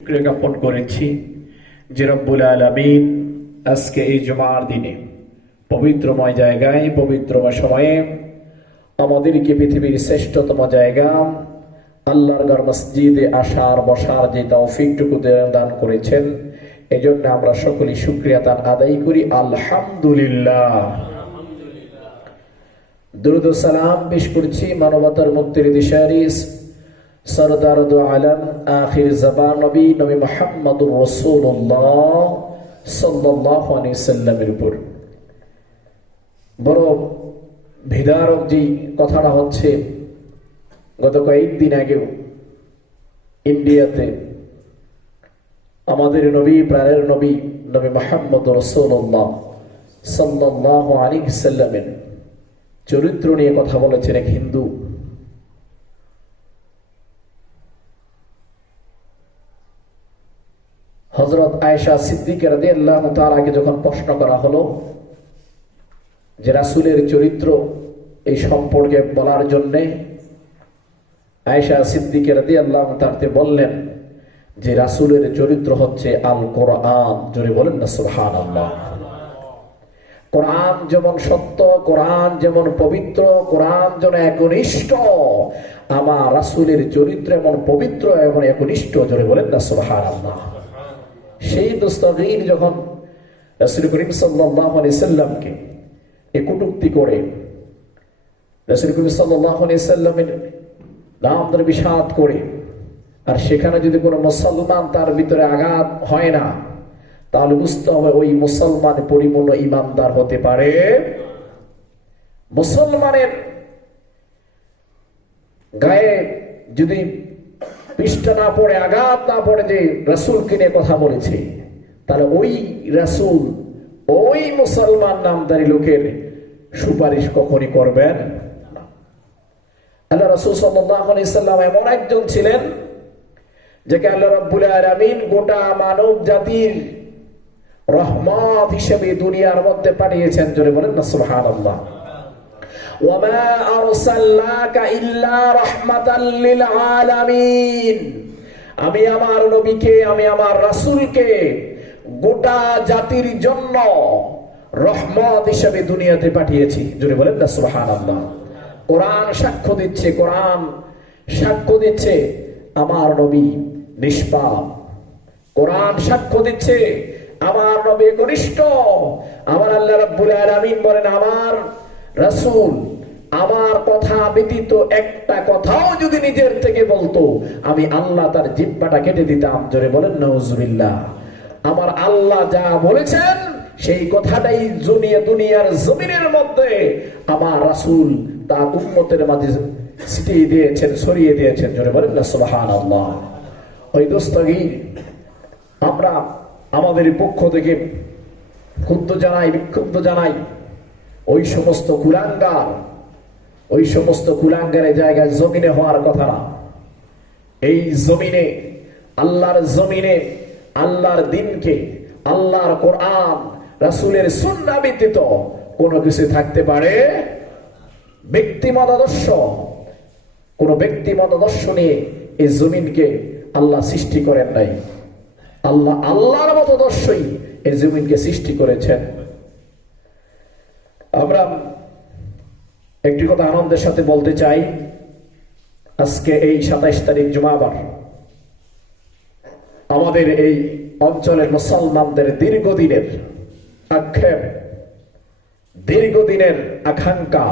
জ্ঞাপন করেছি যে রব্বুল আলমিন আজকে এই জমার দিনে পবিত্রময় জায়গায়, পবিত্রময় সময়ে আমাদেরকে পৃথিবীর শ্রেষ্ঠতম জায়গা, আল্লাহর ঘর মসজিদে আসার, বসার যে তৌফিকটুকু দান করেছেন। এই জন্য আমরা সকলেই শুক্রিয়া তার আদায় করি। আলহামদুলিল্লাহ। দুরুদ সালাম পেশ করছি মানবতার মুক্তির দিশারি সরদার দু আলম, আখির জবান নবী সাল্লামের বড় কথাটা হচ্ছে, গত কয়েকদিন আগেও ইন্ডিয়াতে আমাদের নবী, প্রাণের নবী নবী মোহাম্মদ রসুল্লাহ সাল্লাহ আলী সাল্লামের চরিত্র নিয়ে কথা বলেছেন এক হিন্দু। আয়েশা সিদ্দিকের আল্লাহ তালাকে যখন প্রশ্ন করা হলো যে রাসুলের চরিত্র এই সম্পর্কে বলার জন্যে আয়েশা সিদ্দিকের রাদি আল্লাহ তারতে বললেন যে রাসুলের চরিত্র হচ্ছে আল কোরআন জোরে বলেন না সুহান আল্লাহ কোরআন যেমন সত্য, কোরআন যেমন পবিত্র, কোরআন যেন একনিষ্ঠ, আমার রাসুলের চরিত্র এমন পবিত্র এবং একনিষ্ঠ, জোরে বলেন না সুহান আল্লাহ সেই দোস্তগীর যখন রসুল করিম সাল্লাহ আলি সাল্লামকে এ কটুক্তি করে, রসুল করিম সাল্লাহ আলি সাল্লামের নাম ধরে বিষাদ করে, আর সেখানে যদি কোনো মুসলমান তার ভিতরে আঘাত হয় না, তাহলে বুঝতে হবে ওই মুসলমান পরিপূর্ণ ইমানদার হতে পারে। মুসলমানের গায়ে যদি পৃষ্ঠা না পড়ে, আঘাত না পড়ে যে রাসুল কিনে কথা বলেছে, তাহলে ওই রাসুল, ওই মুসলমান নামদারি লোকের সুপারিশ কখনই করবেন আল্লাহ রসুল সাল্লাম এমন একজন ছিলেন যাকে আল্লাহ রব্বুল আলমিন গোটা মানব জাতির রহমত হিসেবে দুনিয়ার মধ্যে পাঠিয়েছেন, জোরে বলেন না সুহান আল্লাহ وما أرسلناك إلا رحمة للعالمين আমি আমার নবীকে আমি আমার রাসূলকে গোটা জাতির জন্য রহমত হিসেবে দুনিয়াতে পাঠিয়েছি জুড়ে বলেন না সুবহানাল্লাহ কোরআন সাক্ষ্য দিচ্ছে কোরআন সাক্ষ্য দিচ্ছে আমার নবী নিষ্পাপ কোরআন সাক্ষ্য দিচ্ছে আমার নবী কনিষ্ঠ আমার আল্লাহ রাব্বুল আলামিন বলেন আমার রাসূল, আমার কথা ব্যতীত একটা কথাও যদি নিজের থেকে বলতো, আমি আল্লাহ তার জিব্বাটা কেটে দিতাম। জোরে বলেন নজরুল্লাহ আমার আল্লাহ যা বলেছেন, সেই কথাটাই জুনিয়া দুনিয়ার জমিনের মধ্যে আমার রাসূল তা উম্মতের মাঝে ছিটিয়ে দিয়েছেন সরিয়ে দিয়েছেন। জোরে বলেন না সুবহান আল্লাহ ওই দোস্তগীর আমরা আমাদের পক্ষ থেকে ক্ষুব্ধ জানাই, বিক্ষুব্ধ জানাই ওই সমস্ত কুলাঙ্গার, ওই সমস্ত কুলাঙ্গারের জায়গায় জমিনে হওয়ার কথা। না এই জমিনে, আল্লাহর জমিনে, আল্লাহর দিনকে, আল্লাহর কোরআন, রাসুলের সুন্না ব্যতীত কোনো কিছু থাকতে পারে? ব্যক্তি মতাদর্শ কোন ব্যক্তি মতাদর্শ নিয়ে এই জমিনকে আল্লাহ সৃষ্টি করেন নাই। আল্লাহ আল্লাহর মতাদর্শই এই জমিনকে সৃষ্টি করেছেন। আমরা একটি কথা আনন্দের সাথে বলতে চাই। আজকে এই সাতাইশ তারিখ জুমাবার। আমাদের এই অঞ্চলের মুসলমানদের দীর্ঘদিনের আক্ষেপ, দীর্ঘদিনের আকাঙ্ক্ষা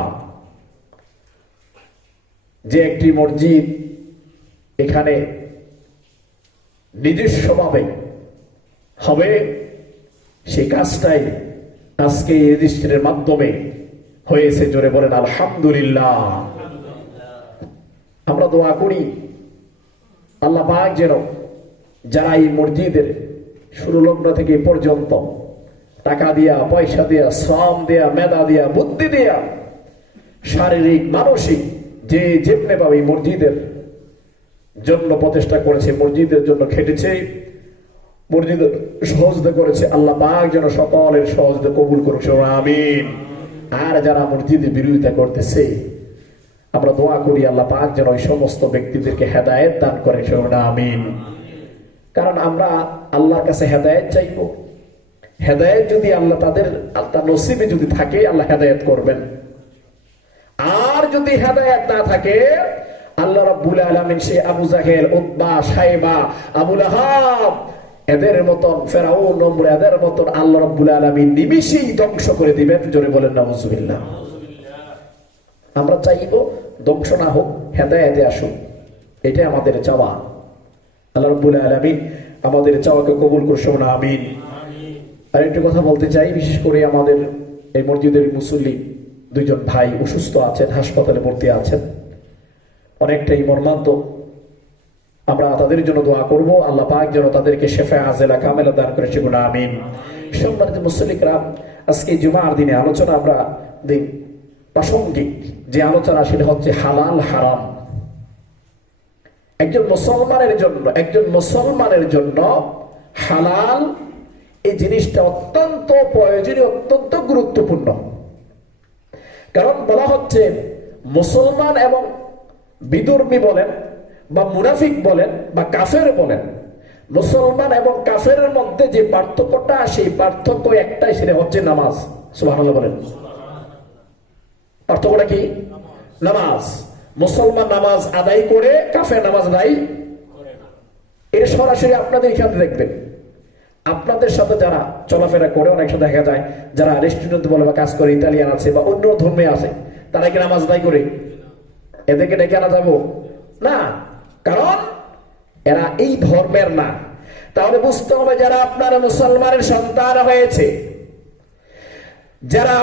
যে একটি মসজিদ এখানে নিজস্বভাবে হবে, সেই কাজটাই আজকে এই রেজিস্ট্রের মাধ্যমে হয়েছে জোরে বলেন, আলহামদুলিল্লাহ। আমরা দোয়া করি, আল্লাহ পাক যেন যারা এই মসজিদের শুরু লগ্ন থেকে পর্যন্ত টাকা দিয়া, পয়সা দিয়া, শ্রম দেয়া, মেধা দিয়া, বুদ্ধি দেয়া শারীরিক, মানসিক যে যেমনে পাবে মসজিদের জন্য প্রচেষ্টা করেছে, মসজিদের জন্য খেটেছে মসজিদের সহজতে করেছে। আল্লাহ পাক যেন সকলের সহজতে কবুল করুক আমিন। আর যারা মসজিদে বিরোধিতা করতেছে, আমরা দোয়া করি আল্লাহ পাক যেন ওই সমস্ত ব্যক্তিদেরকে হেদায়েত দান করে সেটা আমিন। কারণ আমরা আল্লাহর কাছে হেদায়েত চাইব। হেদায়েত যদি আল্লাহ তাদের আল্লাহ নসিবে যদি থাকে, আল্লাহ হেদায়েত করবেন। আর যদি হেদায়েত না থাকে, আল্লাহ রাব্বুল আলামিন সে আবু জাহেল, উতবা, সাইবা আবুল আহাব এদের মতন ফেরাউন নম্বর এদের মতন আল্লাহ রাব্বুল আলামিন নিমিষেই ধ্বংস করে দিবেন জোরে বলেন নাউজুবিল্লাহ। আমরা চাইব ধ্বংস না হোক হেদায়েতে আসুক। এটা আমাদের চাওয়া। আল্লাহ রাব্বুল আলামিন আমাদের চাওয়াকে কবুল করছ না আমিন। আর একটু কথা বলতে চাই বিশেষ করে আমাদের এই মসজিদের মুসল্লি দুইজন ভাই অসুস্থ আছেন হাসপাতালে ভর্তি আছেন। অনেকটাই মর্মান্ত আমরা তাদের জন্য দোয়া করব। আল্লাহ পাক যেন তাদেরকে শেফা আজেলা কামেলা দান করে সেগুলো আমিন। সম্মানিত মুসল্লিকরা, আজকে জুমার দিনে আলোচনা আমরা দিন প্রাসঙ্গিক। যে আলোচনা সেটা হচ্ছে হালাল, হারাম। একজন মুসলমানের জন্য, একজন মুসলমানের জন্য হালাল এই জিনিসটা অত্যন্ত প্রয়োজনীয়, অত্যন্ত গুরুত্বপূর্ণ। কারণ বলা হচ্ছে, মুসলমান এবং বিদুর্মী বলেন বা মুনাফিক বলেন বা কাফের বলেন, মুসলমান এবং কাফের মধ্যে যে পার্থক্যটা, সেই পার্থক্য একটাই, সেটা হচ্ছে নামাজ। সুবাহ বলেন। পার্থক্যটা কি? নামাজ। মুসলমান নামাজ আদায় করে, কাফের নামাজ নাই এটা সরাসরি আপনাদের এখানে দেখবেন। আপনাদের সাথে যারা চলাফেরা করে, অনেক সময় দেখা যায়, যারা রেস্টুরেন্ট বলে বা কাজ করে ইতালিয়ান আছে বা অন্য ধর্মে আছে, তারা কি নামাজ আদায় করে? এদেরকে ডেকে আনা যাব? না। কারণ এরা এই ধর্মের না। তাহলে বুঝতে হবে যারা আপনার মুসলমানের সন্তান হয়েছে, যারা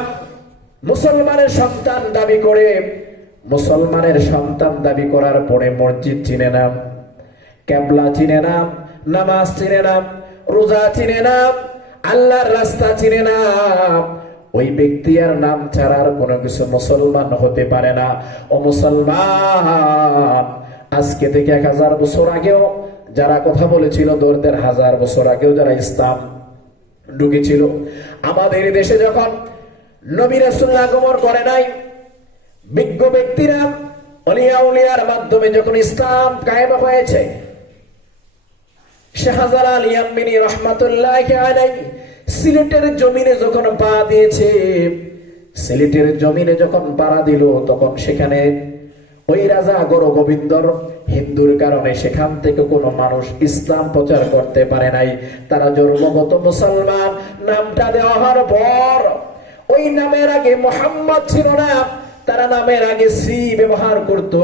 মুসলমানের সন্তান দাবি করে, মুসলমানের সন্তান দাবি করার পরে মসজিদ চিনে নাম ক্যাবলা চিনে নাম নামাজ চিনে নাম রোজা চিনে নাম আল্লাহর রাস্তা চিনে নাম ওই ব্যক্তি আর নাম ছাড়ার কোনো কিছু মুসলমান হতে পারে না। ও মুসলমান আজকে থেকে এক হাজার বছর আগেও যারা কথা বলেছিল দৌড়দের হাজার বছর আগেও যারা ইসলাম ঢুকেছিল, আমাদের দেশে যখন নবী আগমন করে নাই, বিজ্ঞ ব্যক্তিরা অলিয়া উলিয়ার মাধ্যমে যখন ইসলাম কায়েম হয়েছে, শাহজালাল ইয়ামিনী রহমাতুল্লাহ আলাই সিলেটের জমিনে যখন পা দিয়েছে, সিলেটের জমিনে যখন পাড়া দিল, তখন সেখানে ওই রাজা গর গোবিন্দর হিন্দুর কারণে সেখান থেকে কোনো মানুষ ইসলাম প্রচার করতে পারে নাই। তারা জন্মগত মুসলমান, নামটা দেওয়া হওয়ার পর ওই নামের আগে মোহাম্মদ ছিল না, তারা নামের আগে সি ব্যবহার করত,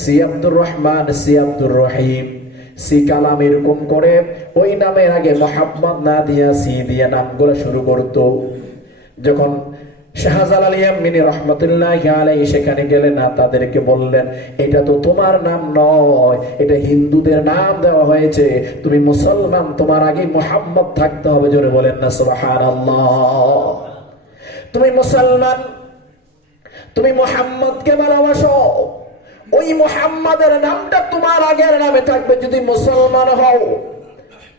C Abdur Rahman, C Abdur Rahim. C Kalam এরকম করে ওই নামের আগে মোহাম্মদ না দিয়া সি দিয়ে নামগুলো শুরু করত। যখন শাহজালাল ইয়ামিনী রহমতুল্লাহ আলাই সেখানে গেলেন না তাদেরকে বললেন, এটা তো তোমার নাম নয়, এটা হিন্দুদের নাম দেওয়া হয়েছে। তুমি মুসলমান, তোমার আগে মোহাম্মদ থাকতে হবে। জোরে বলেন না, সুবহানাল্লাহ। তুমি মুসলমান, তুমি মোহাম্মদকে ভালোবাসো। ওই মোহাম্মদের নামটা তোমার আগের নামে থাকবে। যদি মুসলমান হও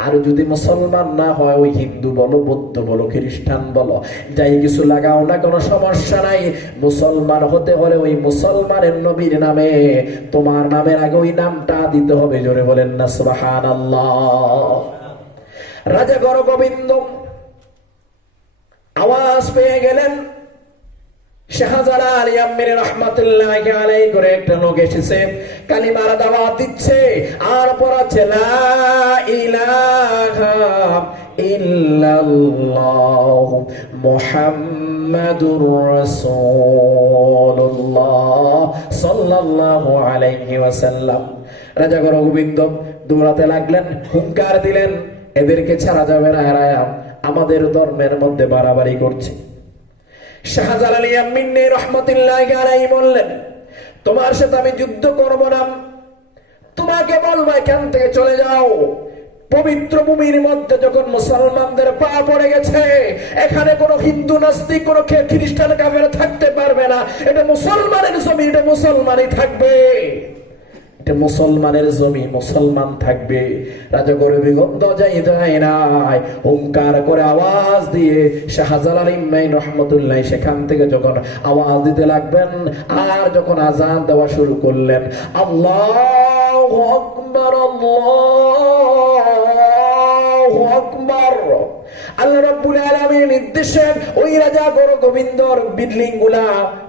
আর যদি মুসলমান না হয়, ওই হিন্দু বলো, বৌদ্ধ বলো, খ্রিস্টান বলো, যাই কিছু লাগাও না কোনো সমস্যা নাই। মুসলমান হতে হলে ওই মুসলমানের নবীর নামে, তোমার নামের আগে ওই নামটা দিতে হবে। জোরে বলেন না সুবাহান রাজা গর গোবিন্দ আওয়াজ পেয়ে গেলেন। শাহজালাল ইয়ামিন রহমাতুল্লাহ আলাই করে একটা লোক এসেছে, কালিমার দাওয়াত দিচ্ছে, আর পড়াচ্ছে, লা ইলাহা রাজা গোবিন্দ দৌড়াতে লাগলেন, হুঙ্কার দিলেন, এদেরকে ছাড়া যাবে না এরা, আমাদের ধর্মের মধ্যে বাড়াবাড়ি করছে। শাহজালাল ইয়ামিনী রহমতুল্লাহ বললেন, তোমার সাথে আমি যুদ্ধ করব না। তোমাকে বলব, এখান থেকে চলে যাও। পবিত্র ভূমির মধ্যে যখন মুসলমানদের পা পড়ে গেছে, এখানে কোনো হিন্দু নাস্তিক, কোনো খ্রিস্টান কাফের থাকতে পারবে না। এটা মুসলমানের জমি, এটা মুসলমানই থাকবে। এটা মুসলমানের জমি, মুসলমান থাকবে। রাজা গরবি গন্ধ যাই যায় নাই। হুঙ্কার করে আওয়াজ দিয়ে শাহজালাল ইমাইন রহমতুল্লাহ সেখান থেকে যখন আওয়াজ দিতে লাগবেন, আর যখন আজান দেওয়া শুরু করলেন, আল্লাহ আকবার, আল্লাহ আল্লাহ রাব্বুল আলামিন নির্দেশে ওই রাজা গরু গোবিন্দর বিল্ডিংগুলা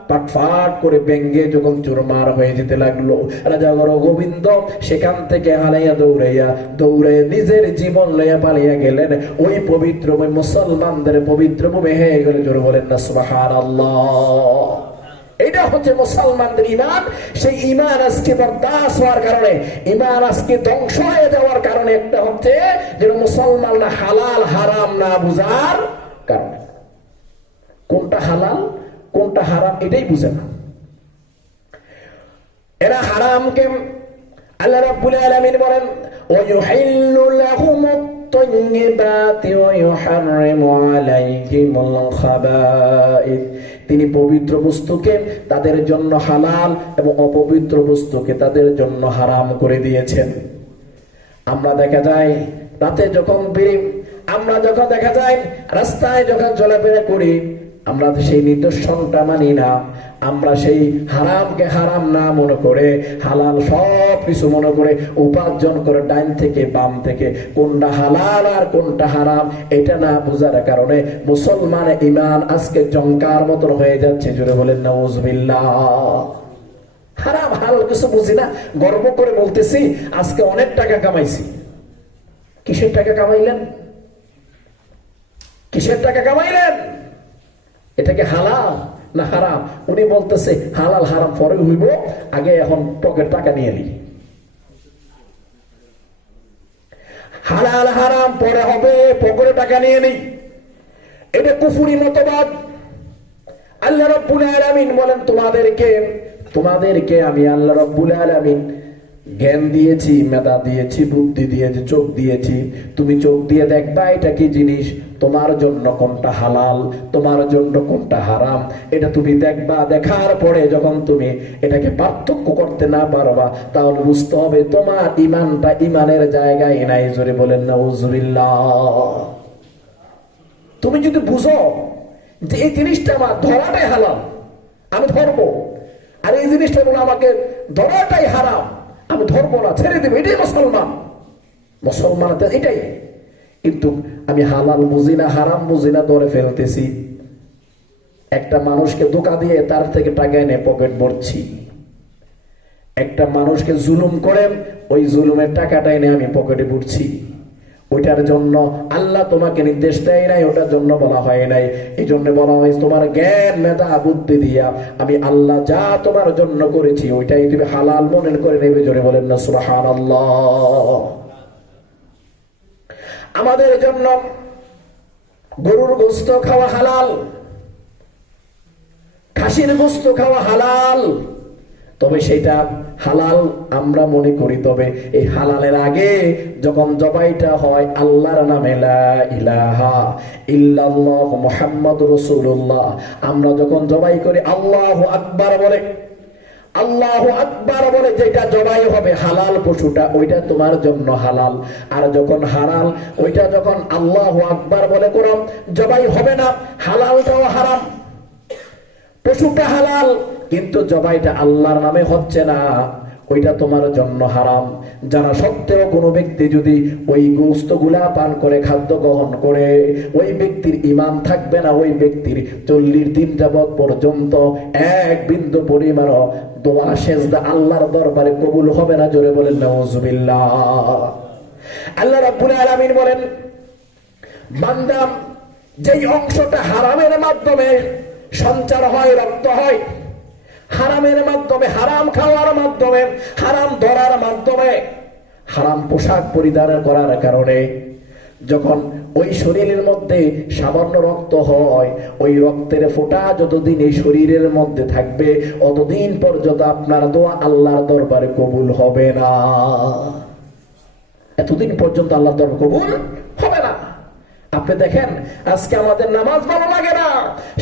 পাটফাট করে ব্যঙ্গে যখন চুরমার হয়ে যেতে লাগল, রাজা গরু গোবিন্দ সেখান থেকে হারাইয়া দৌড়াইয়া, দৌড়ে নিজের জীবন লইয়া পালিয়া গেলেন। ওই পবিত্র মুসলমানদের পবিত্র ভূমি হয়ে গেলে, জোর বলেন না, সুবহানাল্লাহ। এটা হচ্ছে মুসলমানদের ইমান সেই ইমান আজকে বরদাস হওয়ার কারণে ইমান আজকে ধ্বংস হয়ে যাওয়ার কারণে একটা হচ্ছে যে মুসলমান না হালাল হারাম না বুঝার কারণে কোনটা হালাল কোনটা হারাম এটাই বুঝে না এরা হারামকে আল্লাহ রাব্বুল আলামিন বলেন ওয়ায়ুহিল্লু লাহুমুত الطيبات ويحرم عليهم الخبائث তিনি পবিত্র বস্তুকে তাদের জন্য হালাল এবং অপবিত্র বস্তুকে তাদের জন্য হারাম করে দিয়েছেন। আমরা দেখা যায়, রাতে যখন বেরি আমরা যখন দেখা যায়, রাস্তায় যখন চলাফেরা করি আমরা সেই নিদর্শনটা মানি না। আমরা সেই হারামকে হারাম না মনে করে, হালাল সব কিছু মনে করে উপার্জন করে ডাইন থেকে বাম থেকে, কোনটা হালাল আর কোনটা হারাম, এটা না বোঝার কারণে মুসলমান ইমান আজকে জঙ্কার মতন হয়ে যাচ্ছে জুড়ে বলেন না উজবিল্লাহ হারাম, হালাল কিছু বুঝি না, গর্ব করে বলতেছি, আজকে অনেক টাকা কামাইছি। কিসের টাকা কামাইলেন? কিসের টাকা কামাইলেন? এটাকে হালাল না হারাম? উনি বলতেছে, হালাল হারাম পরে হইব, আগে এখন পকেট টাকা নিয়ে নি। হালাল হারাম পরে হবে, পকেটে টাকা নিয়ে নি। এটা কুফুরি মতবাদ। আল্লাহ রব্বুল আলামিন বলেন, তোমাদেরকে তোমাদেরকে আমি আল্লাহ রব্বুল আলামিন জ্ঞান দিয়েছি, মেধা দিয়েছি, বুদ্ধি দিয়েছি, চোখ দিয়েছি। তুমি চোখ দিয়ে দেখবা এটা কি জিনিস? তোমার জন্য কোনটা হালাল, তোমার জন্য কোনটা হারাম, এটা তুমি দেখবা, দেখার পরে যখন তুমি এটাকে পার্থক্য করতে না পারবা, তাহলে বুঝতে হবে তোমার ইমানটা ইমানের জায়গায় নাই, জোরে বলেন না তুমি যদি বুঝো যে এই জিনিসটা আমার ধরাটাই হালাল, আমি ধরবো। আর এই জিনিসটা বলে, আমাকে ধরাটাই হারাম, আমি ধরবো না, ছেড়ে দেবো। এটাই মুসলমান। মুসলমান এটাই। কিন্তু আমি হালাল বুঝি না, হারাম বুঝি না, ধরে ফেলতেছি। একটা মানুষকে ধোকা দিয়ে তার থেকে টাকা এনে পকেট ভরছি। একটা মানুষকে জুলুম করে ওই জুলুমের টাকাটা এনে আমি পকেটে ভরছি। ওইটার জন্য আল্লাহ তোমাকে নির্দেশ দেয় নাই, ওটার জন্য বলা হয় নাই। এই জন্য বলা হয়, তোমার জ্ঞান, মেধা, বুদ্ধি দিয়া আমি আল্লাহ যা তোমার জন্য করেছি, ওইটাই তুমি হালাল মনে করে নেবে, জোরে বলেন না সুহান আমাদের জন্য গরুর গোস্ত খাওয়া হালাল, খাসির গোস্ত খাওয়া হালাল। তবে সেটা হালাল আমরা মনে করি, তবে এই হালালের আগে যখন জবাইটা হয় আল্লাহর নামে ইলাহা ইল্লাল্লাহ মুহাম্মদ রসুল্লাহ আমরা যখন জবাই করি আল্লাহ আকবার বলে আল্লাহ আকবার বলে যেটা জবাই হবে, হালাল পশুটা, ওইটা তোমার জন্য হালাল। আর যখন হারাল, ওইটা যখন আল্লাহ আকবার বলে করম জবাই হবে না, হালালটাও হারাম। পশুটা হালাল, কিন্তু জবাইটা আল্লাহর নামে হচ্ছে না, ওইটা তোমার জন্য হারাম। যারা সত্ত্বেও কোনো ব্যক্তি যদি ওই গোস্ত পান করে, খাদ্য গ্রহণ করে, ওই ব্যক্তির ইমান থাকবে না, ওই ব্যক্তির চল্লিশ দিন যাবৎ পর্যন্ত এক বিন্দু পরিমাণ দোয়া সেজদা আল্লাহর দরবারে কবুল হবে না জোরে বলেন নজুবিল্লাহ আল্লাহ রাব্বুল আলামিন বলেন বান্দাম যেই অংশটা হারামের মাধ্যমে সঞ্চার হয় রক্ত হয়, হারামের মাধ্যমে, হারাম খাওয়ার মাধ্যমে, হারাম ধরার মাধ্যমে, হারাম পোশাক পরিধান করার কারণে যখন ওই শরীরের মধ্যে সামান্য রক্ত হয়, ওই রক্তের ফোটা যতদিন এই শরীরের মধ্যে থাকবে, অতদিন পর্যন্ত আপনার দোয়া আল্লাহর দরবারে কবুল হবে না। এতদিন পর্যন্ত আল্লাহর দরবার কবুল আপনি দেখেন, আজকে আমাদের নামাজ ভালো লাগে না,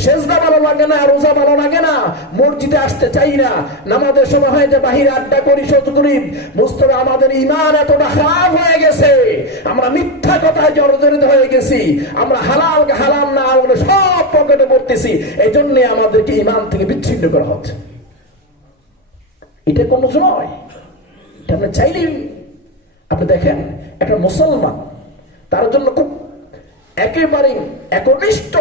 সেজদা ভালো লাগে না, রোজা ভালো লাগে না, মসজিদে আসতে চাই না, নামাজের সময় হয় যে বাহিরে আড্ডা করি সোজ করি। বুঝতে আমাদের ইমান এতটা খারাপ হয়ে গেছে, আমরা মিথ্যা কথায় জর্জরিত হয়ে গেছি, আমরা হালাল হালাল না ওগুলো সব পকেটে পড়তেছি এই জন্যে আমাদেরকে ইমান থেকে বিচ্ছিন্ন করা হচ্ছে। এটা কোনো সময় এটা আপনি চাইলেই আপনি দেখেন, একটা মুসলমান, তার জন্য খুব একেবারে একনিষ্ঠ।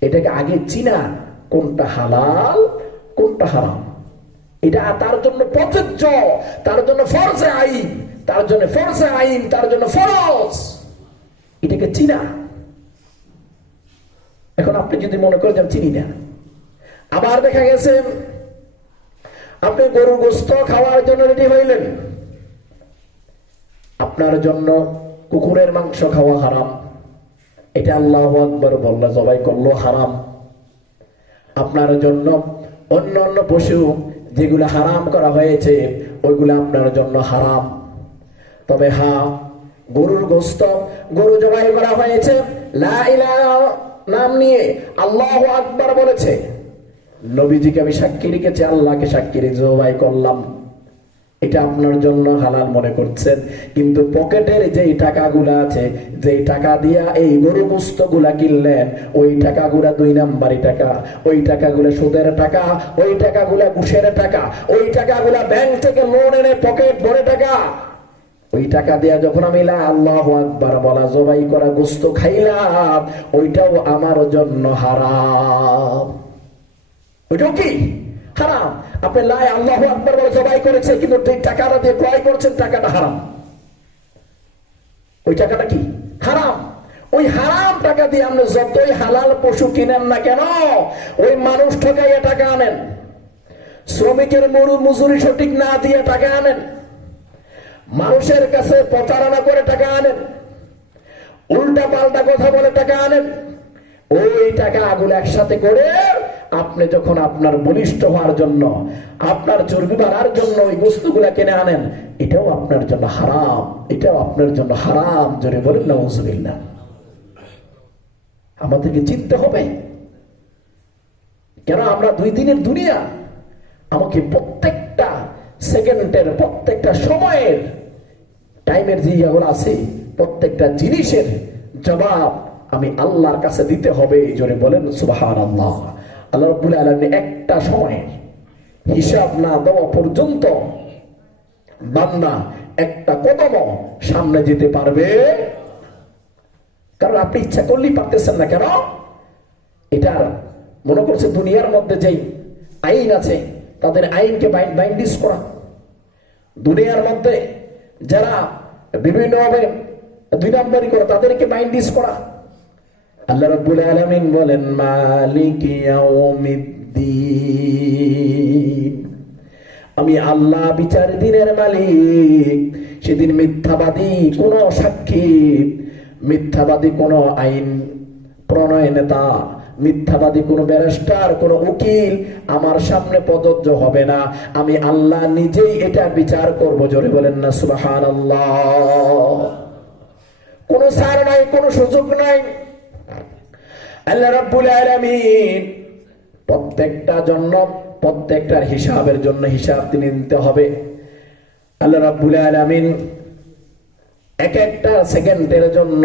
এটাকে আগে চিনা, কোনটা হালাল, কোনটা হারাম। এটা তার জন্য প্রযোজ্য, তার জন্য ফরজে আইন, তার জন্য ফরজে আইন, তার জন্য ফরজ। এটাকে চিনা। এখন আপনি যদি মনে করেন চিনি না। আবার দেখা গেছে, আপনি গরুর গোস্ত খাওয়ার জন্য রেডি হইলেন। আপনার জন্য কুকুরের মাংস খাওয়া হারাম। এটা আল্লাহ আকবর বললে, জবাই করল, হারাম। আপনার জন্য অন্য অন্য পশু যেগুলো হারাম করা হয়েছে, ওইগুলো আপনার জন্য হারাম। তবে হা, গরুর গোস্ত, গরু জবাই করা হয়েছে নাম নিয়ে আল্লাহ আকবার বলেছে। নবীজিকে আমি সাক্ষী রেখেছি, আল্লাহকে সাক্ষী জবাই করলাম। এটা আপনার জন্য হালাল মনে করছেন। কিন্তু পকেটের যেই টাকাগুলা আছে, যেই টাকা দিয়া এই গরু গুলা কিনলেন, ওই টাকাগুলা দুই নাম্বারি টাকা। ওই টাকাগুলা সুদের টাকা, ওই টাকাগুলা ঘুষের টাকা, ওই টাকাগুলা ব্যাংক থেকে লোন এনে পকেট ভরে টাকা। ওই টাকা দিয়া যখন আমি আল্লাহ আকবার বলা জবাই করা গোস্ত খাইলাম, ওইটাও আমার জন্য হারাম। ওইটাও কি? হারাম। আপনি আল্লাহ আকবর বলে করেছে, কিন্তু টাকাটা দিয়ে ক্রয় করছেন, টাকাটা হারাম। ওই টাকাটা কি? হারাম। ওই হারাম টাকা দিয়ে আপনি যতই হালাল পশু কিনেন না কেন, ওই মানুষ ঠকাইয়া টাকা আনেন। শ্রমিকের মরু মজুরি সঠিক না দিয়ে টাকা আনেন। মানুষের কাছে প্রতারণা করে টাকা আনেন। উল্টা পাল্টা কথা বলে টাকা আনেন। ওই টাকা আগুলো একসাথে করে আপনি যখন আপনার বলিষ্ঠ হওয়ার জন্য, আপনার চর্বি বাড়ার জন্য ওই বস্তুগুলা কিনে আনেন, এটাও আপনার জন্য হারাম, এটাও আপনার জন্য হারাম, জোরে বলেন না আমাদেরকে চিনতে হবে। কেন আমরা দুই দিনের দুনিয়া? আমাকে প্রত্যেকটা সেকেন্ডের, প্রত্যেকটা সময়ের টাইমের যে ইয়াগুলো আছে, প্রত্যেকটা জিনিসের জবাব আমি আল্লাহর কাছে দিতে হবে, জোরে বলেন সুবাহান আল্লাহ আল্লাহ রব্বুল আলমী একটা সময়ের হিসাব না দেওয়া পর্যন্ত বান্দা একটা কদম সামনে যেতে পারবে। কারণ আপনি ইচ্ছা করলেই পারতেছেন না কেন? এটার মনে করছে দুনিয়ার মধ্যে যেই আইন আছে, তাদের আইনকে বাইন্ডিস করা। দুনিয়ার মধ্যে যারা বিভিন্নভাবে দুই নম্বরই করে, তাদেরকে বাইন্ডিস করা। আল্লাহ রাব্বুল আলামিন বলেন, মালিক ইয়াউমিদ্দিন। আমি আল্লাহ বিচার দিনের মালিক। সেদিন মিথ্যাবাদী কোন সাক্ষী, মিথ্যাবাদী কোন আইন প্রণয় নেতা, মিথ্যাবাদী কোন ব্যারিস্টার, কোন উকিল আমার সামনে প্রযোজ্য হবে না। আমি আল্লাহ নিজেই এটা বিচার করব। জোরে বলেন না সুবাহান কোন সার নাই, কোন সুযোগ নাই। আল্লাহ প্রত্যেকটা জন্য, প্রত্যেকটার হিসাবের জন্য হিসাব তিনি নিতে হবে। আল্লাহ রাব্বুল আলামিন এক একটা সেকেন্ডের জন্য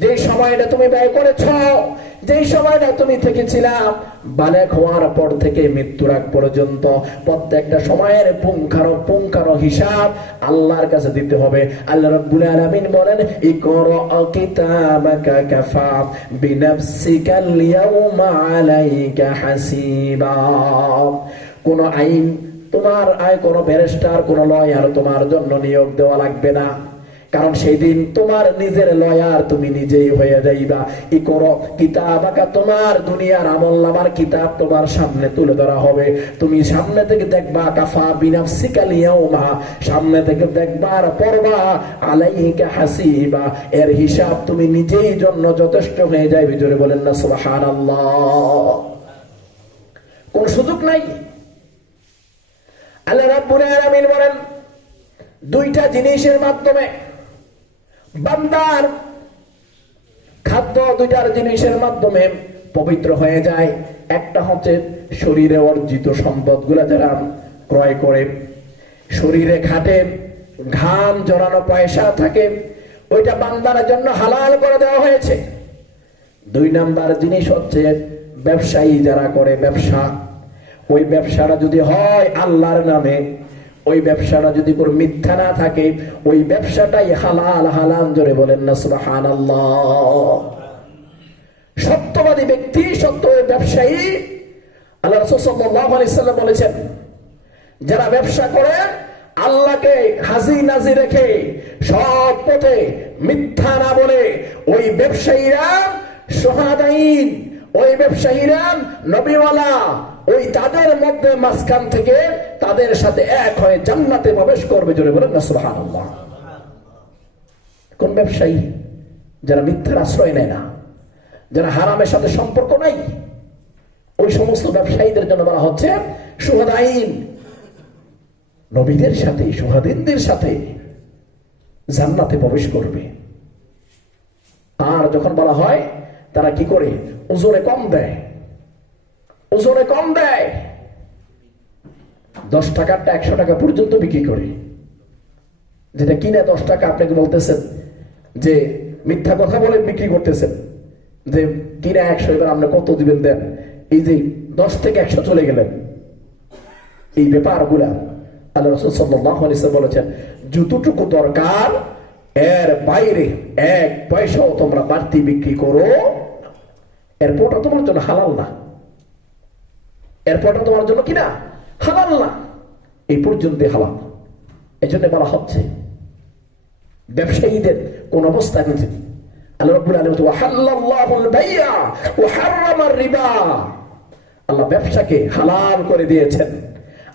যে সময়টা তুমি ব্যয় করেছ যেই সময়টা তুমি থেকেছিলাম বালেক হওয়ার পর থেকে মৃত্যুর আগ পর্যন্ত প্রত্যেকটা সময়ের পুঙ্খানো পুঙ্খানো হিসাব আল্লাহর কাছে দিতে হবে। আল্লাহ রাব্বুল আলামিন বলেন, ইকরা কিতাবাকা কাফা বিনাফসিকাল ইয়াউমা আলাইকা হাসিবা। কোন আইন, তোমার আয় কোনো ব্যারিস্টার কোন লয়ার তোমার জন্য নিয়োগ দেওয়া লাগবে না। কারণ সেই দিন তোমার নিজের লয়ার তুমি নিজেই হয়ে যাইবা। ই করো কিতাব আঁকা তোমার দুনিয়ার আমল নামার কিতাব তোমার সামনে তুলে ধরা হবে। তুমি সামনে থেকে দেখবা, কাফা বিনাফ মা সামনে থেকে দেখবা আর পড়বা আলাইকা হাসিবা। এর হিসাব তুমি নিজেই জন্য যথেষ্ট হয়ে যাইবে। জোরে বলেন না, সুবহানাল্লাহ। কোন সুযোগ নাই? আল্লাহ রাব্বুল আলামিন বলেন, দুইটা জিনিসের মাধ্যমে বান্দার খাদ্য দুইটার জিনিসের মাধ্যমে পবিত্র হয়ে যায়। একটা হচ্ছে শরীরে অর্জিত সম্পদগুলা যারা ক্রয় করে। শরীরে খাটে, ঘাম, জড়ানো পয়সা থাকে, ওইটা বান্দার জন্য হালাল করে দেওয়া হয়েছে। দুই নাম্বার জিনিস হচ্ছে ব্যবসায়ী যারা করে ব্যবসা। ওই ব্যবসাটা যদি হয় আল্লাহর নামে ওই ব্যবসাটা যদি কোনো মিথ্যা না থাকে, ওই ব্যবসাটাই হালাল হালাল জোরে বলেন না, সুবহানাল্লাহ। সত্যবাদী ব্যক্তি, সত্য ব্যবসায়ী, আল্লাহ রাসূল সাল্লাল্লাহু সাল্লাম বলেছেন, যারা ব্যবসা করে, আল্লাহকে হাজি নাজি রেখে সব পথে মিথ্যা না বলে, ওই ব্যবসায়ীরা সোহাদাইন, ওই ব্যবসায়ীরা নবীওয়ালা ওই তাদের মধ্যে মাঝখান থেকে তাদের সাথে এক হয়ে জান্নাতে প্রবেশ করবে জোরে বলেন না, সুবহানাল্লাহ। কোন ব্যবসায়ী যারা মিথ্যার আশ্রয় নেয় না, যারা হারামের সাথে সম্পর্ক নাই, ওই সমস্ত ব্যবসায়ীদের জন্য বলা হচ্ছে সুহাদাইন নবীদের সাথে, সুহাদিনদের সাথে জান্নাতে প্রবেশ করবে। আর যখন বলা হয়, তারা কি করে? ওজনে কম দেয়। ওজনে কম দেয়। দশ টাকারটা একশো টাকা পর্যন্ত বিক্রি করে। যেটা কিনে দশ টাকা আপনাকে বলতেছেন যে মিথ্যা কথা বলে বিক্রি করতেছেন। যে কিনে একশো, এবার আপনি কত দিবেন দেন? এই যে দশ থেকে একশো চলে গেলেন। এই ব্যাপারগুলা আল্লাহ রসুল সাল্লাহ বলেছেন, যতটুকু দরকার, এর বাইরে এক পয়সাও তোমরা বাড়তি বিক্রি করো। এরপরটা তোমার জন্য হালাল না। এরপরটা তোমার জন্য কিনা? হালাল না। এই পর্যন্ত হালাল। এই জন্য বলা হচ্ছে, ব্যবসায়ীদের কোন অবস্থা নেই আল্লাহ ব্যবসাকে হালাল করে দিয়েছেন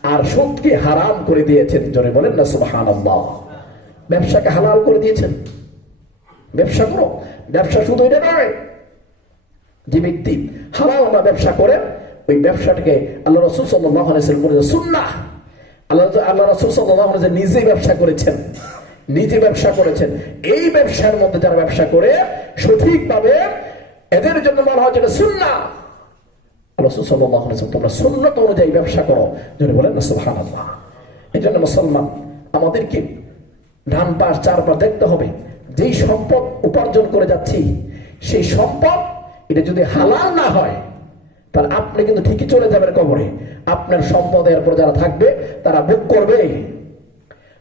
আর সুদকে হারাম করে দিয়েছেন। জোরে বলেন না, সুবহানাল্লাহ। ব্যবসাকে হালাল করে দিয়েছেন। ব্যবসা করো। ব্যবসা শুধু নয়, যে ব্যক্তি হালাল না ব্যবসা করে ওই ব্যবসাটাকে আল্লাহ রসুল সাল্লাহ সুন্নাহ। আল্লাহ আল্লাহ রসুল সাল্লাহ আলাইসাল্লাম নিজে ব্যবসা করেছেন। নিজে ব্যবসা করেছেন। এই ব্যবসার মধ্যে যারা ব্যবসা করে, সঠিকভাবে এদের জন্য বলা হয় যেটা সুন্না করো। যদি বলেন না এই জন্য মুসলমান, আমাদেরকে পাশ চার হবে। যেই সম্পদ উপার্জন করে যাচ্ছি, সেই সম্পদ এটা যদি হালাল না হয় তাহলে আপনি কিন্তু ঠিকই চলে যাবেন কবরে। আপনার সম্পদের পর যারা থাকবে, তারা বুক করবে।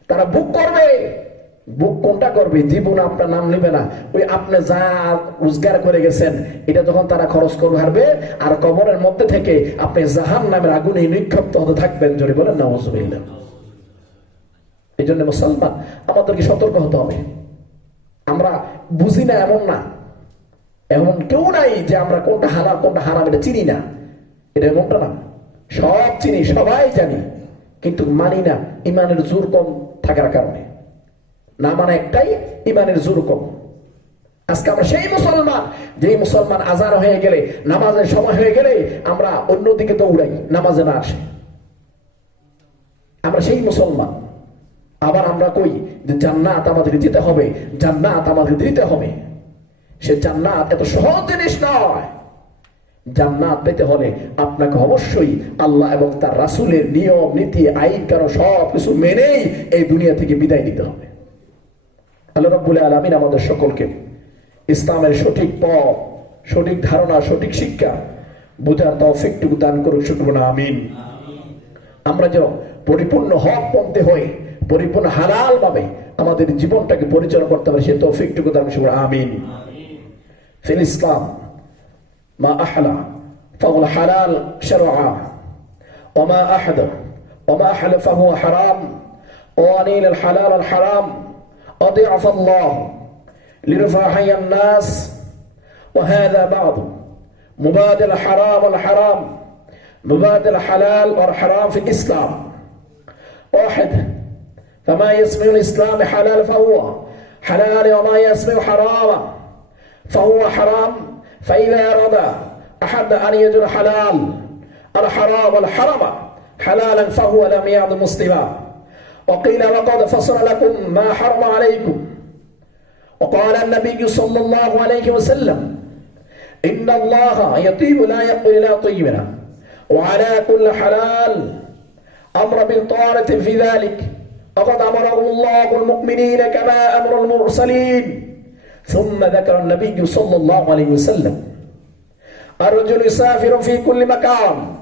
তারা বুক করবে। বুক কোনটা করবে? জীবন আপনার নাম নেবে না। ওই আপনি যা রোজগার করে গেছেন, এটা যখন তারা খরচ করবে হারবে, আর কবরের মধ্যে থেকে আপনি জাহান নামের আগুনে নিক্ষিপ্ত হতে থাকবেন। যদি বলেন না এই জন্য মুসলমান, আমাদেরকে সতর্ক হতে হবে। আমরা বুঝি না, এমন না। এমন কেউ নাই যে আমরা কোনটা হালাল কোনটা হারাম এটা চিনি না। এটা এমনটা না। সব চিনি, সবাই জানি। কিন্তু মানি না, ইমানের জোর কম থাকার কারণে। না মানে একটাই, ইমানের জোর কম। আজকে আমরা সেই মুসলমান, যেই মুসলমান হয়ে গেলে, নামাজের সময় হয়ে গেলে, আমরা অন্যদিকে দৌড়াই, নামাজে না আসে। আমরা সেই মুসলমান। আবার আমরা কই যে জান্নাত আমাদেরকে হবে, জান্নাত দিতে হবে। সে জান্নাত এত সহজ জিনিস নয়। জান্নাত পেতে হলে আপনাকে অবশ্যই আল্লাহ এবং তার রাসুলের নিয়ম, নীতি, আইন কারণ সব কিছু মেনেই এই দুনিয়া থেকে বিদায় নিতে হবে। আল্লাহ রব্বুল আলমিন আমাদের সকলকে ইসলামের সঠিক পথ, সঠিক ধারণা, সঠিক শিক্ষা বোঝার তৌফিকটুকু দান করুক শুক্র না, আমিন। আমরা যেন পরিপূর্ণ হক পন্থে হয়ে, পরিপূর্ণ হালাল ভাবে আমাদের জীবনটাকে পরিচালনা করতে পারে, সে তৌফিকটুকু দান শুক্র আমিন। في الإسلام. ما أحلى فهو الحلال شرعا. وما أحد وما أحل فهو حرام. وأنيل الحلال الحرام. أضعف الله لرفاهي الناس. وهذا بعض مبادل الحرام والحرام. مبادل الحلال والحرام في الإسلام. واحد فما يسمي الإسلام حلال فهو حلال وما يسمي حراما. فهو حرام. فإذا أراد أحد أن يجر حلال الحرام والحرم حلالا فهو لم يعد مسلما. وقيل وقد فصل لكم ما حرم عليكم. وقال النبي صلى الله عليه وسلم إن الله يطيب لا يقبل إلا طيبنا وعلى كل حلال أمر بالطاعة في ذلك. وقد أمرهم الله المؤمنين كما أمر المرسلين. ثم ذكر النبي صلى الله عليه وسلم. الرجل يسافر في كل مكان.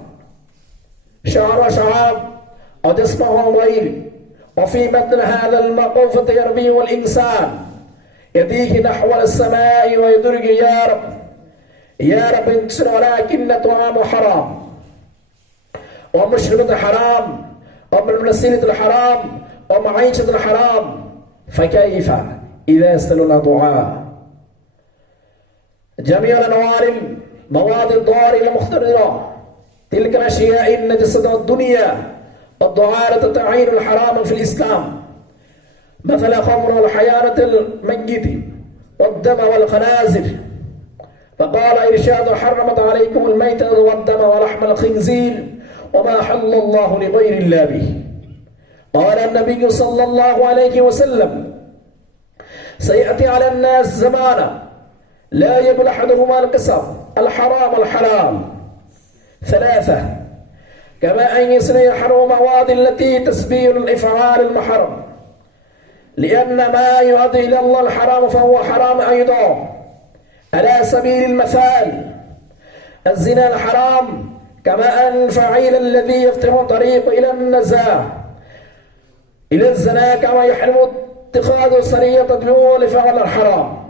شهر وشعاب أو جسمه غير وفي مثل هذا الموقوف يرميه الإنسان يديه نحو السماء ويدرج يا رب يا رب انتصر ولكن طعام حرام. ومشربة حرام ومن وسيلة الحرام ومعيشة الحرام فكيف؟ إذا استلنا دعاء جميع الأنواع المواد الضار المختلطة تلك الأشياء النجسة الدنيا. والضعارة تعين الحرام في الإسلام. مثل خمر والحيانة الميت والدم والخنازر فقال إرشاد حرمت عليكم الميتة والدم ولحم الخنزير وما حل الله لغير الله به. قال النبي صلى الله عليه وسلم سيأتي على الناس زمانا. لا يبل أحدهما القصر الحرام الحلال. ثلاثة كما أن يسري حرم مواد التي تسبيل الإفعال المحرم. لأن ما يؤدي إلى الله الحرام فهو حرام أيضا. على سبيل المثال الزنا الحرام كما أن فعيل الذي يفتح طريق إلى النزاع. إلى الزنا كما يحرم اتخاذ سرية تدعو لفعل الحرام.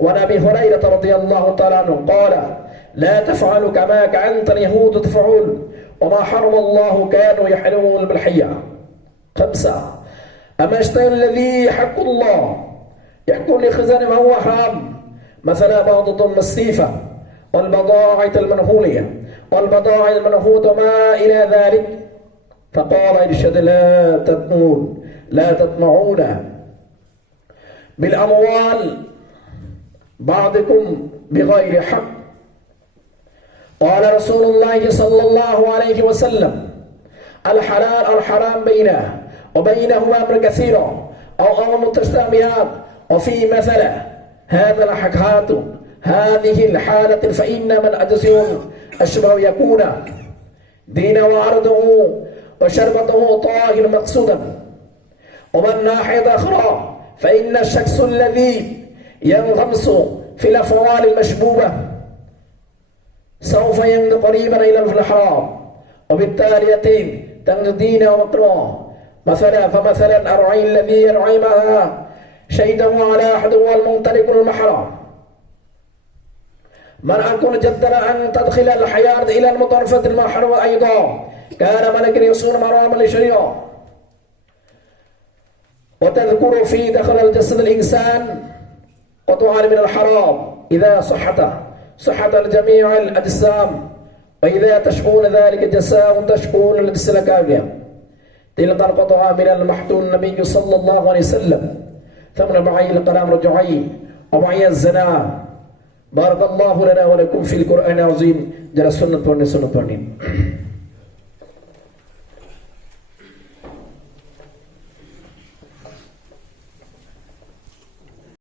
وعن أبي هريرة رضي الله تعالى عنه قال لا تفعلوا كما كأنت اليهود تفعل وما حرم الله كانوا يحرمون بالحية خمسة أما اشتهى الذي حق الله يحكم لخزان ما هو حرام مثلا بعض السيفة والبضاعة المنهولية والبضاعة المنهوضة وما إلى ذلك. فقال إرشاد لا تطمعون لا تطمعون بالأموال بعضكم بغير حق. قال رسول الله صلى الله عليه وسلم الحلال الحرام بينه وبينهما أمر كثير أو أمر متشابهات وفي مثلا هذا الحكات هذه الحالة فإن من أجزم أشبه يكون دين وعرضه وشربته طاهر مقصودا. ومن ناحية أخرى فإن الشخص الذي ينغمس في الأفعال المشبوبة سوف يمضي قريبا إلى الحرام. وبالتالي يتم تنجدين ومكروه. مثلا فمثلا الرعي الذي يرعي معها شيده على أحد المنطلق المحرم. من أكون جدنا أن تدخل الحياة إلى المطرفة المحرم أيضا كان ملك يصون مرام لشريعة. وتذكر في دخل الجسد الإنسان وتعاني من الحرام إذا صحت صحت الجميع الأجسام وإذا تشكون ذلك جساء تشكون الجسد كامية تلك القطعة من المحتون النبي صلى الله عليه وسلم. ثمن معي القلام رجعي. ومعي الزنا. بارك الله لنا ولكم في القرآن العظيم. جرى سنة سنة وني